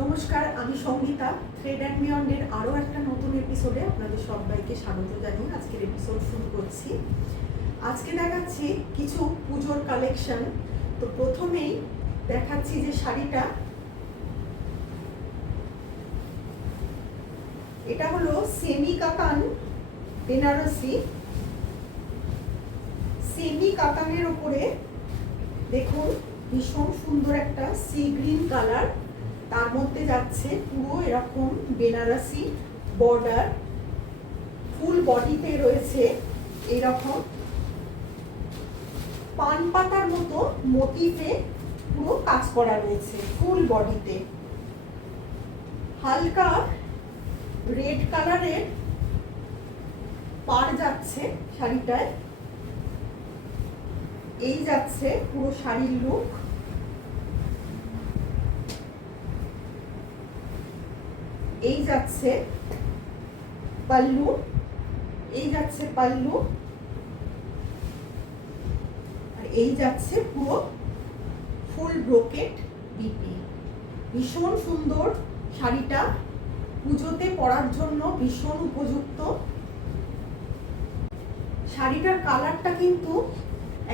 নমস্কার, আমি Sangeeta. Thread and বিয়ন্ডের আরও একটা নতুন এপিসোডে আপনাদের সবাইকে স্বাগত জানিয়ে আজকের এপিসোড শুরু করছি। আজকে দেখাচ্ছি কিছু পুজোর কালেকশন। তো প্রথমেই দেখাচ্ছি যে শাড়িটা, এটা হলো সেমি কাতান বেনারসি। সেমি কাতানের ওপরে দেখুন ভীষণ সুন্দর একটা সি গ্রিন কালার, তার মধ্যে যাচ্ছে পুরো এরকম বেনারসি বর্ডার, ফুল বডিতে রয়েছে এরকম পান পাতার মতো মোটিফে পুরো কাজ করা রয়েছে ফুল বডিতে। হালকা রেড কালারের পাড় যাচ্ছে শাড়িটায়। এই যাচ্ছে পুরো শাড়ির লুক। এই যাচ্ছে পাল্লু, এই যাচ্ছে পাল্লু, আর এই যাচ্ছে পুরো ফুল ব্রোকেট বিপি। ভীষণ সুন্দর শাড়িটা, পুজোতে পরার জন্য ভীষণ উপযুক্ত। শাড়িটার কালারটা কিন্তু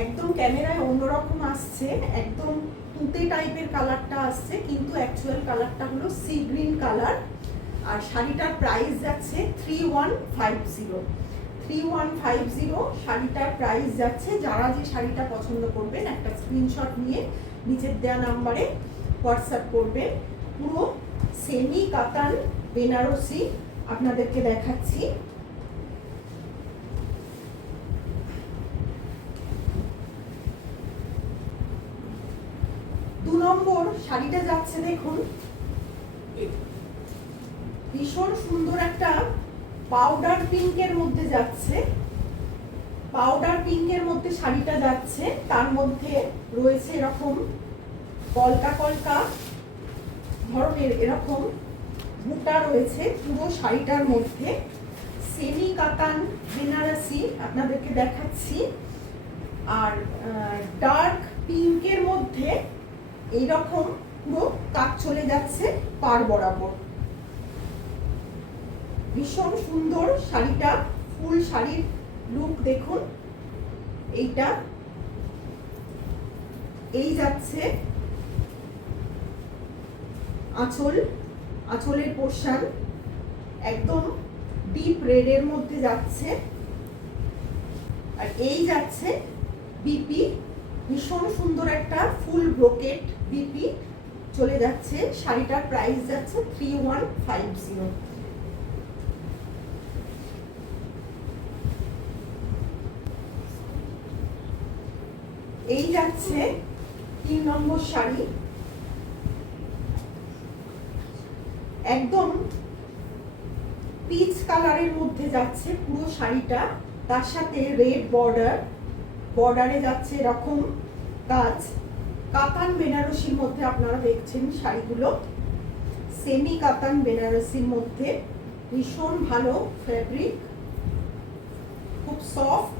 একদম ক্যামেরায় অন্যরকম আসছে, একদম তুঁতে টাইপের কালারটা আসছে, কিন্তু অ্যাকচুয়াল কালারটা হলো সি গ্রিন কালার। আর শাড়িটার প্রাইস যাচ্ছে 3150 শাড়িটার প্রাইস যাচ্ছে। যারা যে শাড়িটা পছন্দ করবেন একটা স্ক্রিনশট নিয়ে নিচের দেওয়া নাম্বারে হোয়াটসঅ্যাপ করবেন। পুরো সেমি কাতান বেনারসি আপনাদেরকে দেখাচ্ছি। দু নম্বর শাড়িটা যাচ্ছে দেখুন, ভীষণ সুন্দর একটা পাউডার পিঙ্কের মধ্যে যাচ্ছে। পাউডার পিঙ্কের মধ্যে শাড়িটা যাচ্ছে, তার মধ্যে রয়েছে এরকম কলকা কলকা ধরনের এরকম বুটা রয়েছে পুরো শাড়িটার মধ্যে। সেমি কাতান বেনারসি আপনাদেরকে দেখাচ্ছি। আর ডার্ক পিঙ্কের মধ্যে এইরকম পুরো কাজ চলে যাচ্ছে পাড় বরাবর। ভীষণ সুন্দর শাড়িটা, ফুল শাড়ির লুক দেখুন। এইটা এই যাচ্ছে আঁচল, আঁচলের পোর্শন একদম ডিপ রেডের মধ্যে যাচ্ছে। আর এই যাচ্ছে বিপি, ভীষণ সুন্দর একটা ফুল ব্রোকেট বিপি চলে যাচ্ছে। শাড়িটার প্রাইস যাচ্ছে 3150। এই যাচ্ছে 3 নম্বর শাড়ি, একদম পিচ কালারের মধ্যে যাচ্ছে পুরো শাড়িটা, তার সাথে রেড বর্ডার, বর্ডারে যাচ্ছে এরকম কাজ। কাতান বেনারসির মধ্যে আপনারা দেখছেন শাড়িগুলো, সেমি কাতান বেনারসির মধ্যে ভীষণ ভালো ফ্যাব্রিক, খুব সফট।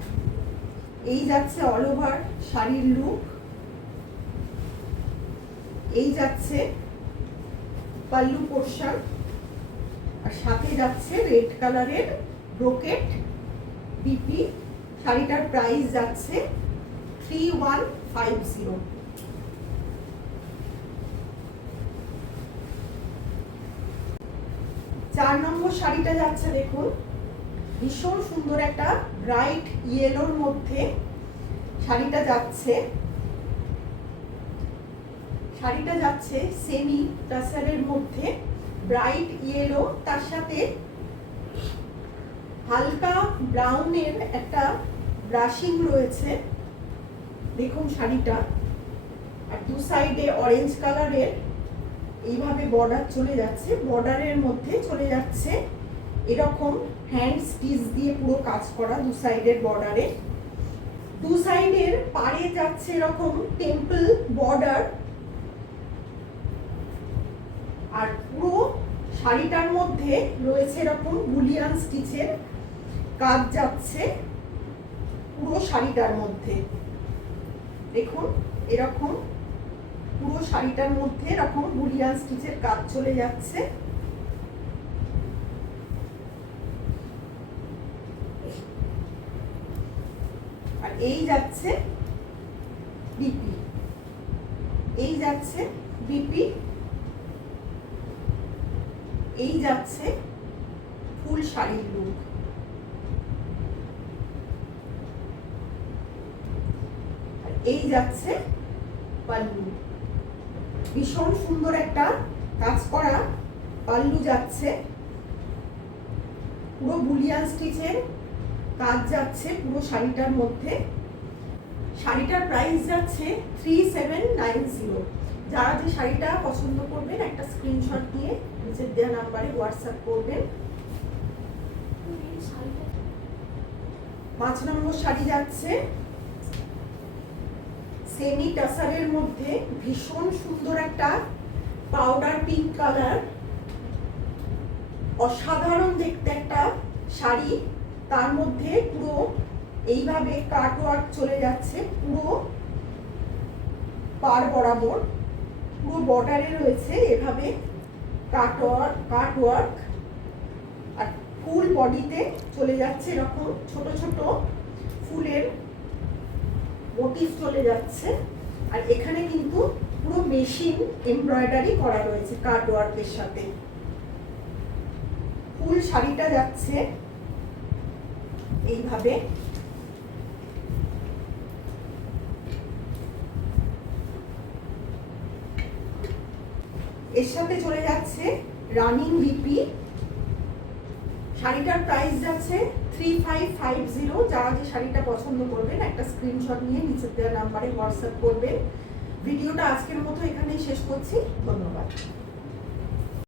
এই যাচ্ছে অল ওভার শাড়ির লুক। এই যাচ্ছে পাল্লু পোর্শন, আর সাথে যাচ্ছে রেড কালারের ব্রোকেট বিপি। শাড়িটার প্রাইস যাচ্ছে 3150। 4 নম্বর শাড়িটা যাচ্ছে দেখুন, ভীষণ সুন্দর একটা ব্রাইট ইয়েলোর মধ্যে শাড়িটা যাচ্ছে। শাড়িটা যাচ্ছে সেমি টাসারের মধ্যে ব্রাইট ইয়েলো, তার সাথে হালকা ব্রাউনের একটা ব্রাশিং রয়েছে দেখুন শাড়িটা। আর দু সাইডে অরেঞ্জ কালারের এইভাবে বর্ডার চলে যাচ্ছে, বর্ডারের মধ্যে চলে যাচ্ছে এরকম হ্যান্ড স্টিচ দিয়ে পুরো কাজ করা দু সাইডের বর্ডারে। দু সাইডের পাড়ে যাচ্ছে এরকম টেম্পল বর্ডার। আর পুরো শাড়িটার মধ্যে রয়েছে এরকম বুলিয়ান স্টিচের কাজ যাচ্ছে পুরো শাড়িটার মধ্যে। দেখুন এরকম পুরো শাড়িটার মধ্যে এরকম বুলিয়ান স্টিচের কাজ চলে যাচ্ছে। আর এই যাচ্ছে বিপি, এই যাচ্ছে বিপি, এই যাচ্ছে ফুল শাড়ির লুক। আর এই যাচ্ছে পাল্লু, ভীষণ সুন্দর একটা কাজ করা পাল্লু যাচ্ছে, পুরো বুলিয়ান স্টিচের কাজ যাচ্ছে পুরো শাড়িটার মধ্যে। শাড়িটার প্রাইস যাচ্ছে 3790। যারা যে শাড়িটা পছন্দ করবেন একটা স্ক্রিনশট নিয়ে নিচের দেওয়া নাম্বারে হোয়াটসঅ্যাপ করবেন। 5 নম্বর শাড়ি যাচ্ছে সেমি টাসারের মধ্যে, ভীষণ সুন্দর একটা পাউডার পিঙ্ক কালার, অসাধারণ দেখতে একটা শাড়ি। তার মধ্যে পুরো এইভাবে কাট ওয়ার্ক চলে যাচ্ছে পুরো পাড় বরাবর, পুরো বর্ডারে রয়েছে এভাবে কাট ওয়ার্ক। আর ফুল বডিতে চলে যাচ্ছে এরকম ছোট ছোট ফুলের মোটিভ চলে যাচ্ছে। আর এখানে কিন্তু পুরো মেশিন এমব্রয়ডারি করা রয়েছে কাট ওয়ার্কের সাথে। ফুল শাড়িটা যাচ্ছে এইভাবে, এর সাথে চলে যাচ্ছে রানিং বিপি। শাড়িটার প্রাইস যাচ্ছে 3550। যারা যে শাড়িটা পছন্দ করবেন একটা স্ক্রিনশট নিয়ে নিচের দেওয়া নাম্বারে হোয়াটসঅ্যাপ করবেন। ভিডিওটা আজকের মতো এখানেই শেষ করছি, ধন্যবাদ।